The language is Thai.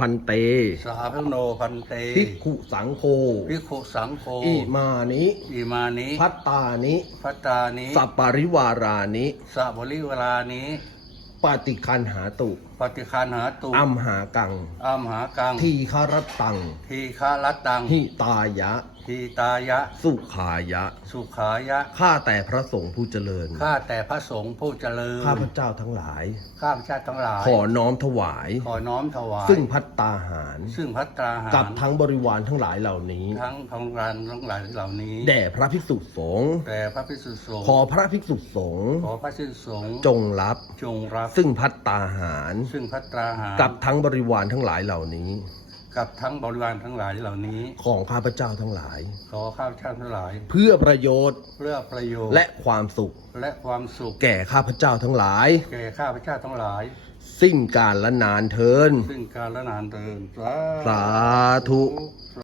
พันเตสาธุโนพันเตภิกขุสังโฆภิกขุสังโฆอิมานิ อิมานิพัตตานิ พัตตานิ สัปปาริวารานิ สัพพริวรานิ ปฏิคันหาตุ ปฏิคันหาตุ อัมหากัง อัมหากัง ทีฆรตัง ทีฆารัตตัง หิตายะ ทีตายะ สุขายะ สุขายะ ข้าแต่พระสงฆ์ผู้เจริญ ข้าแต่พระสงฆ์ผู้เจริญ ข้าพระเจ้าทั้งหลาย ข้าพเจ้าทั้งหลาย ขอน้อมถวาย ขอน้อมถวาย ซึ่งพัตตาหาร ซึ่งพัตตาหาร กับทั้งบริวารทั้งหลายเหล่านี้ ทั้งของรานทั้งหลายเหล่านี้ แด่พระภิกษุสงฆ์ แต่พระภิกษุสงฆ์ ขอพระภิกษุสงฆ์ ขอพระภิกษุสงฆ์ จงรับ จงรับ ซึ่งพัตตาหาร ซึ่งพัตตาหาร กับทั้งบริวารทั้งหลายเหล่านี้ กับทั้งบริวารทั้งหลายเหล่านี้ ของข้าพเจ้าทั้งหลาย ขอข้าพเจ้าทั้งหลาย เพื่อประโยชน์ เพื่อประโยชน์ และความสุข และความสุข แก่ข้าพเจ้าทั้งหลาย แก่ข้าพเจ้าทั้งหลาย สิ้นการละนานเทิน ซึ่งการละนานเดินสาธุ